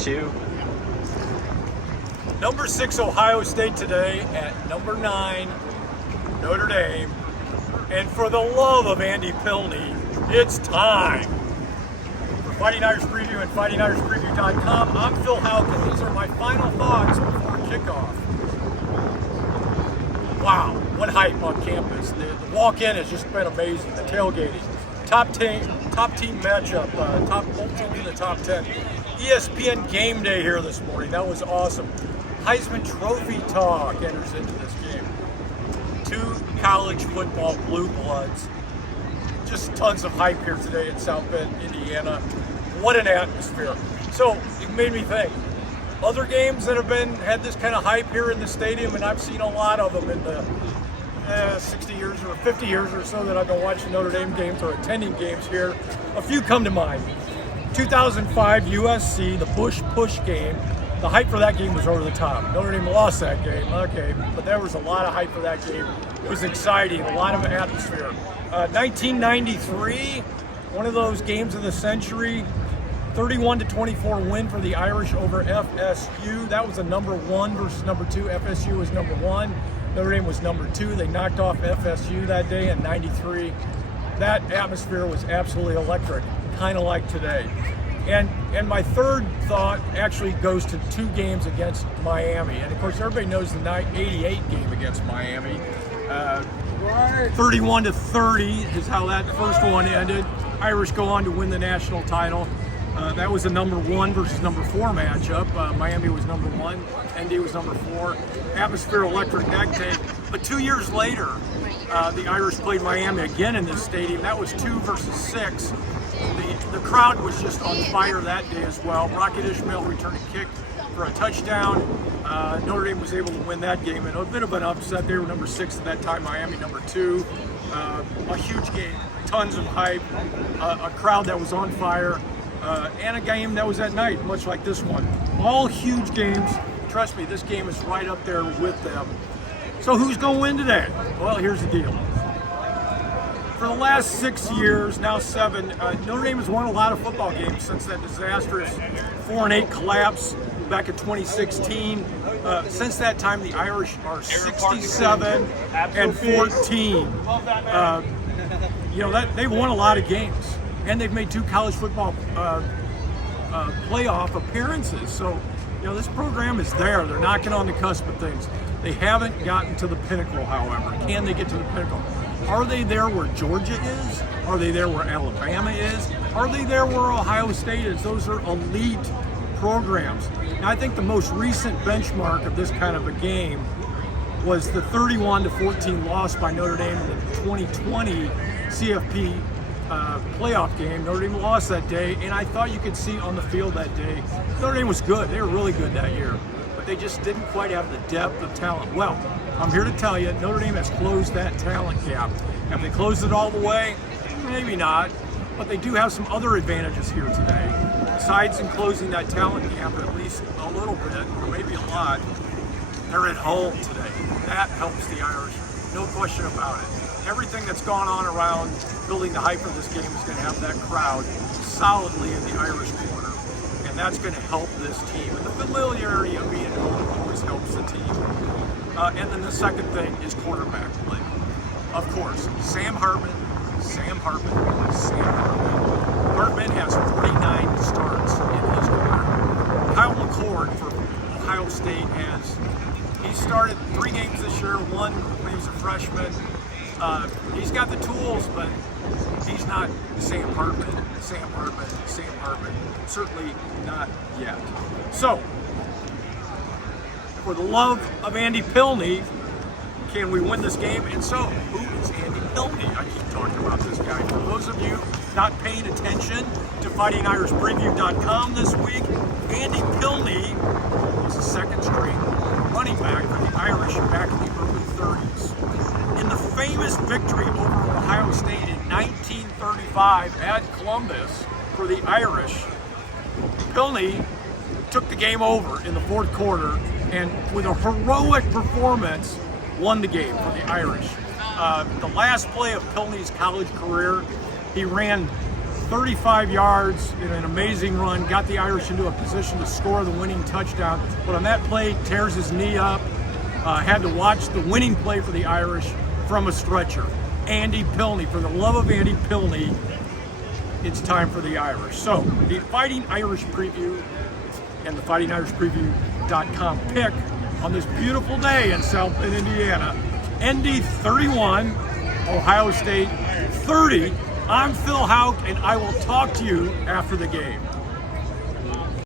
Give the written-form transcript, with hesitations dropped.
Got you. Number 6 Ohio State today at number 9 Notre Dame. And for the love of Andy Pilney, it's time. For Fighting Irish Preview and FightingIrishPreview.com, I'm Phil Houken. These are my final thoughts before kickoff. Wow, what hype on campus. The walk-in has just been amazing. The tailgating. Top team matchup. Both teams in the top 10. ESPN game day here this morning. That was awesome. Heisman Trophy talk enters into this game. 2 college football blue bloods. Just tons of hype here today in South Bend, Indiana. What an atmosphere. So it made me think. Other games that have had this kind of hype here in the stadium, and I've seen a lot of them in the 60 years or 50 years or so that I've been watching Notre Dame games or attending games here. A few come to mind. 2005 USC, the Bush push game. The hype for that game was over the top. Notre Dame lost that game, okay, but there was a lot of hype for that game. It was exciting, a lot of atmosphere. 1993, one of those games of the century, 31-24 win for the Irish over FSU. That was a number 1 versus number 2. FSU was number 1. Notre Dame was number 2. They knocked off FSU that day in 93. That atmosphere was absolutely electric, kind of like today. And my third thought actually goes to 2 games against Miami. And of course, everybody knows the 88 game against Miami. 31-30 is how that first one ended. Irish go on to win the national title. That was a number 1 versus number 4 matchup. Miami was number 1, ND was number 4. Atmosphere electric that day. But 2 years later, the Irish played Miami again in this stadium. That was 2 versus 6. The crowd was just on fire that day as well. Rocket Ishmael returned a kick for a touchdown. Notre Dame was able to win that game in a bit of an upset. They were number 6 at that time, Miami number 2. A huge game, tons of hype, a crowd that was on fire, and a game that was at night, much like this one. All huge games. Trust me, this game is right up there with them. So who's going to win today? Well, here's the deal. For the last 6 years, now 7, Notre Dame has won a lot of football games since that disastrous 4-8 collapse back in 2016. Since that time, the Irish are 67-14. They've won a lot of games, and they've made 2 college football playoff appearances. So, this program is there. They're knocking on the cusp of things. They haven't gotten to the pinnacle, however. Can they get to the pinnacle? Are they there where Georgia is? Are they there where Alabama is? Are they there where Ohio State is? Those are elite programs. Now, I think the most recent benchmark of this kind of a game was the 31-14 loss by Notre Dame in the 2020 CFP playoff game. Notre Dame lost that day, and I thought you could see on the field that day, Notre Dame was good. They were really good that year, but they just didn't quite have the depth of talent. Well, I'm here to tell you, Notre Dame has closed that talent gap. Have they closed it all the way? Maybe not, but they do have some other advantages here today. Besides in closing that talent gap, at least a little bit, or maybe a lot, they're at home today. That helps the Irish, no question about it. Everything that's gone on around building the hype for this game is going to have that crowd solidly in the Irish corner. And that's going to help this team. And the familiarity of being at home always helps the team. And then the second thing is quarterback play. Of course, Sam Hartman. Hartman has 49 starts in his career. Kyle McCord for Ohio State he started 3 games this year, 1 when he was a freshman. He's got the tools, but he's not Sam Hartman. Certainly not yet. So, for the love of Andy Pilney, can we win this game? And so, who is Andy Pilney? I keep talking about this guy. For those of you not paying attention to FightingIrishPreview.com this week, Andy Pilney was a second-string running back for the Irish back in the early 30s. In the famous victory over Ohio State in 1935 at Columbus for the Irish, Pilney took the game over in the 4th quarter and with a heroic performance won the game for the Irish. The last play of Pilney's college career, he ran 35 yards in an amazing run, got the Irish into a position to score the winning touchdown. But on that play, tears his knee up. Had to watch the winning play for the Irish from a stretcher. Andy Pilney, for the love of Andy Pilney, it's time for the Irish. So the Fighting Irish Preview and the fightingirishpreview.com pick on this beautiful day in South Bend, Indiana. ND 31, Ohio State 30. I'm Phil Houck, and I will talk to you after the game.